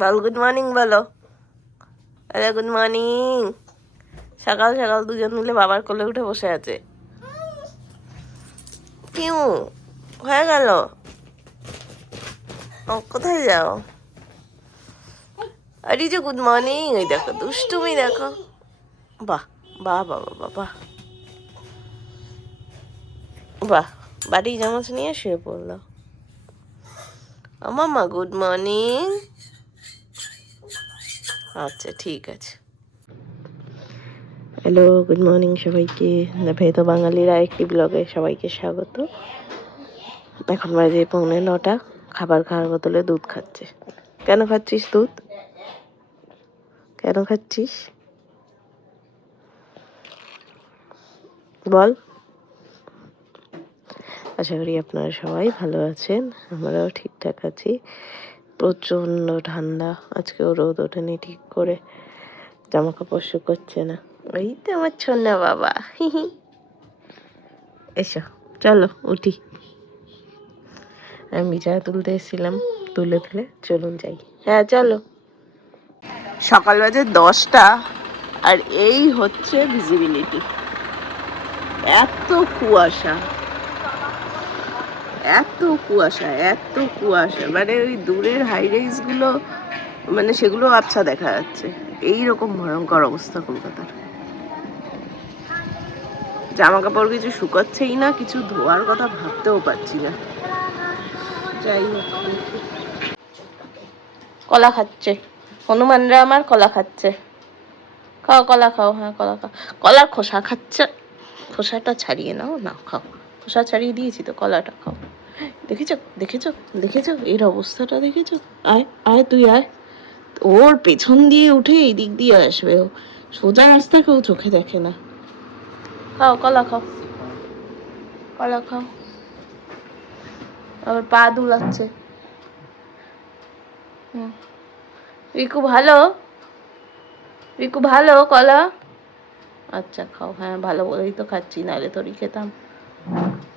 বল good morning বলো। আরে good morning. সকাল সকাল দুজন মিলে বাবার কোলে উঠে বসে আছে। কিউ হয়ে গেল? কোথায় যাও? আরে যে গুড মর্নিং, ওই দেখো দুষ্টুমি দেখো। বাহ বাহ বাবা বাবা বাহ, বাড়ি চামচ নিয়ে শুয়ে পড়লো। মাম্মা গুড মর্নিং। আচ্ছা ঠিক আছে। হ্যালো গুড মর্নিং সবাইকে, ভেতো বাঙালিরা একটি ব্লগে সবাইকে স্বাগত। এখন বাজে 9:45, খাবার খাওয়ার বদলে দুধ খাচ্ছে। কেন খাচ্ছিস দুধ? কেন খাচ্ছিস বল। আশা করি আপনারা সবাই ভালো আছেন, আমরাও ঠিকঠাক আছি। প্রচণ্ড ঠান্ডা, আজকেও রোদ ওঠেনি ঠিক করে, জামা কাপড় শুকোচ্ছে না। ওই তো আমার ছোনা বাবা। এসো চলো উঠি। আমি বিছানা তুলতে এসেছিলাম, তুলে চলুন যাই। হ্যাঁ চলো। সকাল বাজে 10টা, আর এই হচ্ছে ভিজিবিলিটি। এত কুয়াশা, এত কুয়াশা, এত কুয়াশা, মানে ওই দূরের হাইরাইজ গুলো, মানে সেগুলো আবছা দেখা যাচ্ছে। এইরকম ভয়ঙ্কর অবস্থা কলকাতার। জামা কাপড় কিছু শুকাচ্ছেই না, কিছু ধোয়ার কথা ভাবতেও পারছি না। যাই হোক, কলা খাচ্ছে হনুমানরা, আমার কলা খাচ্ছে। খাও কলা খাও, হ্যাঁ কলা খাও। কলার খোসা খাচ্ছে, খোসাটা ছাড়িয়ে নাও, না খাও। খোসা ছাড়িয়ে দিয়েছি তো, কলাটা খাও। দেখেছো দেখেছো দেখেছো এর অবস্থাটা দেখেছো? আয় আয় তুই আয়। ওর পেছন দিয়ে উঠে এই দিক দিয়ে আসবে ও, সোজা রাস্তা কেউ চোখে দেখে না। খাও কলা খাও, কলা খাও। আবার পা দুলাচ্ছে। রিকু ভালো, রিকু ভালো কলা। আচ্ছা খাও, হ্যাঁ ভালো বলেই তো খাচ্ছি, নাহলে তোরই খেতাম।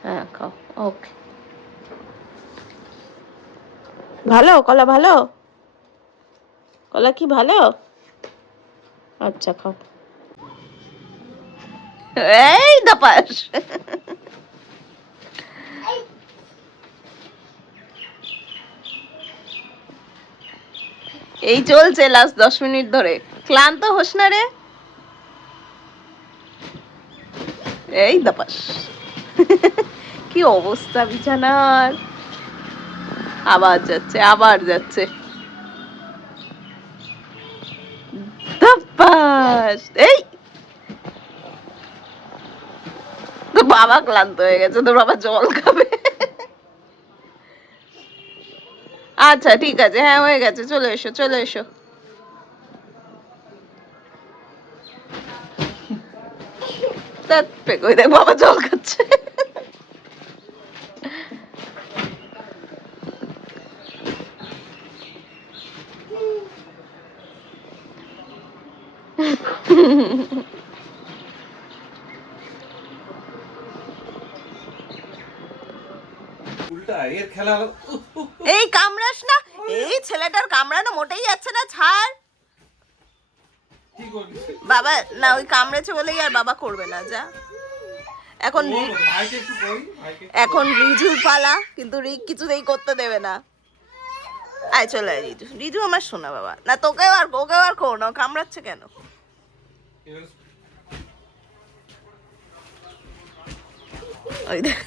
হ্যাঁ খাও, ওকে। ভালো কলা, ভালো কলা কি ভালো? আচ্ছা খাও। এই দাপাস। এই চলছে লাস্ট 10 মিনিট ধরে। ক্লান্ত হোস না রে? এই দাপাস। কি অবস্থা বিছানার। আবার যাচ্ছে, আবার যাচ্ছে। দাপাস। এই তো বাবা ক্লান্ত হয়ে গেছে, তোর বাবা জল খাবে। আচ্ছা ঠিক আছে, হ্যাঁ হয়ে গেছে, চলে এসো চলে এসো। দেখ বাবা জল খাচ্ছে। এই কামড়াস না, এই ছেলেটার কামড়ানো মোটেই যাচ্ছে না, ছাড়। বাবা না, ওই কামড়েছে বলেই আর বাবা করবে না, যা। এখন এখন রিজুর পালা, কিন্তু রিক কিছুতেই করতে দেবে না। আয় চলে আয় রিজু, রিজু আমার শোনা বাবা। না তোকেও আর ওকেও আর করো না, কামড়াচ্ছে কেন? ওই দেখ।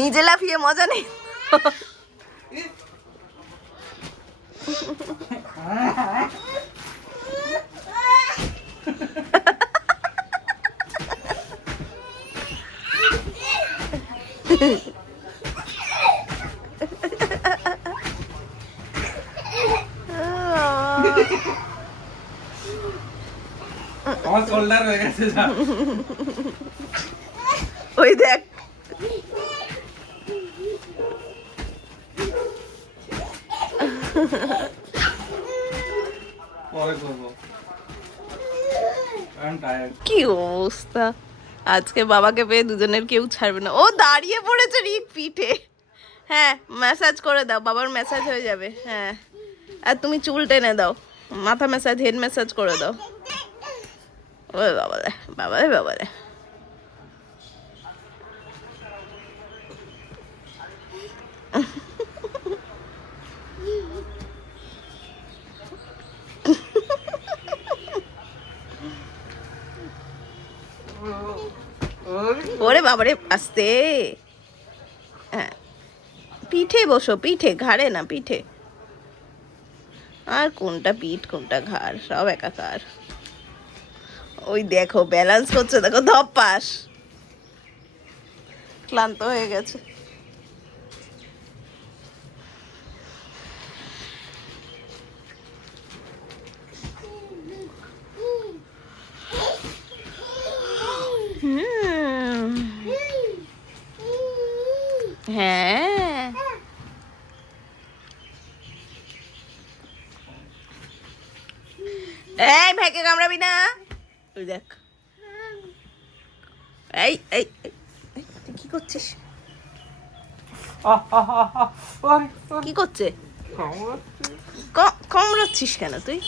নিজে লাফিয়ে মজা নেই। আমার শোল্ডার হয়ে গেছে যা। ওই দেখ। পরে করবো। I'm tired. কি অবস্থা, আজকে বাবাকে পেয়ে দুজনের কেউ ছাড়বে না। ও দাঁড়িয়ে পড়েছে রিক পিঠে। হ্যাঁ ম্যাসাজ করে দাও, বাবার ম্যাসাজ হয়ে যাবে। হ্যাঁ আর তুমি চুল টেনে দাও, মাথা ম্যাসাজ, হেড ম্যাসাজ করে দাও। ও বাবা রে বাবা রে বাবা রে। ওরে বাবারে আস্তে। হ্যাঁ পিঠে বসো, পিঠে, ঘাড়ে না পিঠে। আর কোনটা পিঠ কোনটা ঘাড় সব একাকার। ওই দেখো ব্যালেন্স করছে, দেখো ধপাস, ক্লান্ত হয়ে গেছে। হ্যাঁ এই ভাইকে কামড়াবি না। ওই দেখ, এই এই এই, এই, তুই কি করছিস? কি করছে? কামড়াচ্ছিস কেন তুই?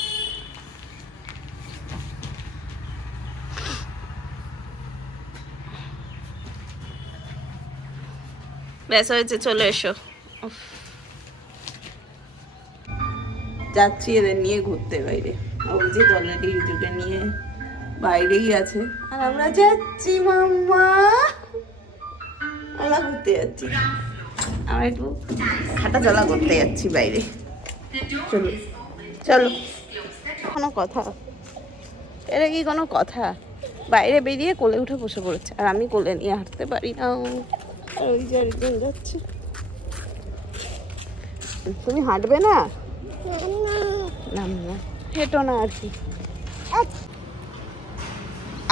ব্যাস হয়েছে, চলে এসো। উফ। যাচ্ছি এদের নিয়ে ঘুরতে বাইরে। অভিজিৎ অলরেডি ঋতুকে নিয়ে বাইরেই আছে, আর আমরা যাচ্ছি মাম্মা, আমরা ঘুরতে যাচ্ছি। আমরা একটু হাঁটা চলা করতে যাচ্ছি বাইরে। চলো চলো। কোনো কথা, এটা কি কোনো কথা? বাইরে বেরিয়ে কোলে উঠে বসে পড়েছে, আর আমি কোলে নিয়ে হাঁটতে পারি না। ওই যে আরেকজন যাচ্ছে। তুমি হাঁটবে না? না না হেঁটো না আর কি।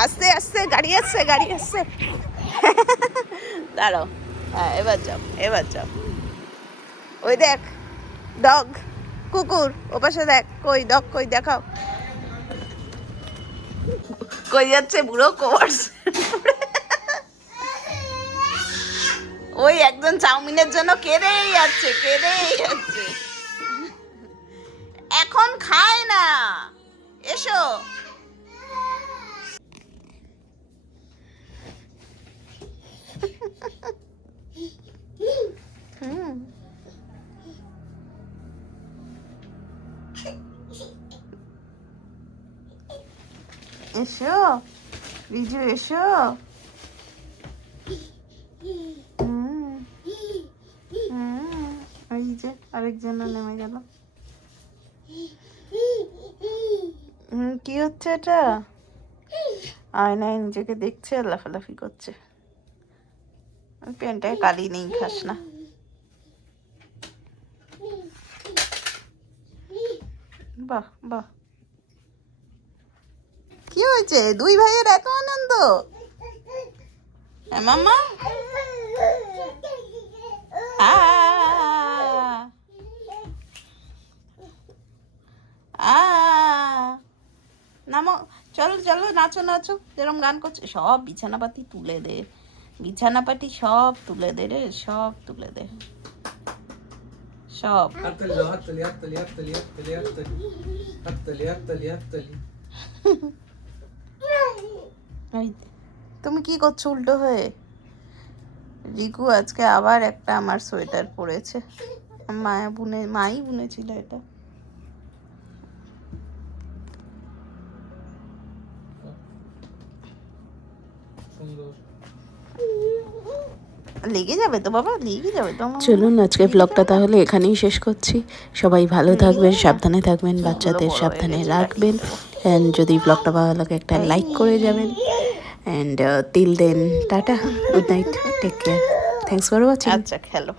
আস্তে আস্তে, গাড়ি আসছে গাড়ি আসছে। দাঁড়াও, হ্যাঁ এবার যাও এবার যাও। ওই দেখ ডগ, কুকুর ও পাশে দেখ। কই ডগ কই, দেখাও। কই যাচ্ছে বুড়ো কোয়ার্স। ওই একজন চাউমিনের জন্য কেঁদেই যাচ্ছে কেঁদেই যাচ্ছে। এখন খায় না, এসো। এসো রিজু এসো। ওই যে আরেকজন নেমে গেল। কি হচ্ছে এটা? আয়নায় নিজেকে দেখছে আর লাফালাফি করছে। প্যান্টায় কালি নেই, খাস না। বাহ বাহ, কি হয়েছে? দুই ভাইয়ের এত আনন্দ? মামা নামো, চলো চলো নাচো নাচো, যেরকম গান করছে। সব বিছানাপাতি তুলে দে, বিছানাপাতি সব তুলে দে রে, সব তুলে দে সব। তুমি কি করছো উল্টো হয়ে? রিকু আজকে আবার একটা আমার সোয়েটার পরেছে, মাই বুনেছিল এটা। লেগে যাবে তো বাবা, লেগে যাবে তো। চলুন আজকে ব্লগটা তাহলে এখানেই শেষ করছি। সবাই ভালো থাকবেন, সাবধানে থাকবেন, বাচ্চাদের সাবধানে রাখবেন। অ্যান্ড যদি ব্লগটা ভালো লাগে একটা লাইক করে যাবেন। And till then, tata, good night, take care, thanks for watching. আচ্ছা খেলো।